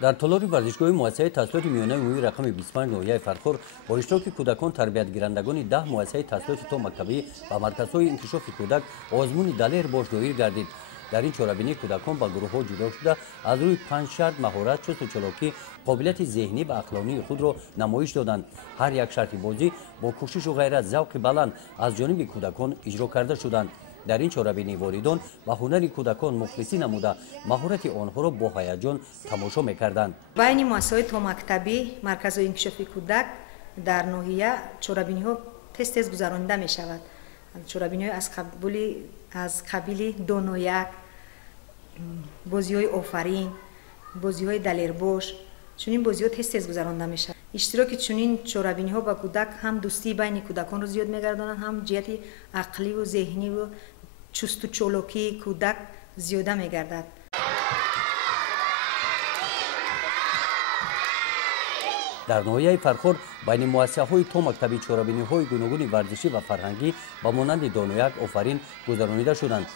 در تالار ورزشگاه مؤسسه تحصیلات میانه عمومی رقم 25 ناحیه فرخور با اشتراک کودکان تربیتگیرندگان 10 مؤسسه تحصیلات تا مکتبی و مرکزهای انکشاف کودک آزمون دلیر باش دایر گردید. در این چاره‌بینی کودکان با گروه‌ها جدا شده از روی 5 شرط مهارت، چست و چالاکی، قابلیت ذهنی و عقلانی خود را نمایش دادند. هر یک شرط بازی با کوشش و غیرت، ذوق بلند از جانب کودکان اجرا کرده شدند. در این چاره‌بینی والیدان و هنر کودکان مخلصی نموده مهارت آنها را با هیجان تماشا می‌کردند. بین مؤسسه‌های تا مکتبی، مرکزهای انکشاف کودک در ناحیه چاره‌بینی‌ها تست گذرانیده می‌شود. چاره‌بینی‌ها از قبیل 2-1 بازی‌های آفرین، بازی‌های دلیرباش، چنین بازی‌ها تست گذرانده می‌شود. اشتراک چنین چاره‌بینی‌ها با کودک هم دوستی بین کودکان را زیاد می‌گرداند، هم جهت عقلی و ذهنی و چست و چالاکی کودک زیاده می‌گردد. در ناحیه فرخور بین مؤسسه‌های تا مکتبی چاره‌بینی‌های گوناگون ورزشی و فرهنگی با مانند 2-1 آفرین گذرانیده شدند.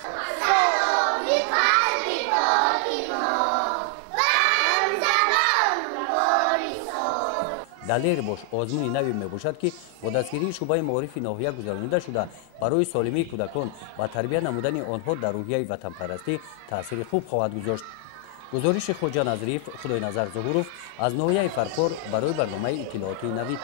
دلیر باش آزمون نوی میباشد که با دستگیری شعبه معارف ناحیه گذرانیده شده برای سالمی کودکان و تربیت نمودن آنها در روحیه وطن پرستی تاثیر خوب خواهد گذاشت. گزارش خواجه نظریف خدای نظر ظهوروف از ناحیه فرخور برای برنامه اطلاعاتی نوید.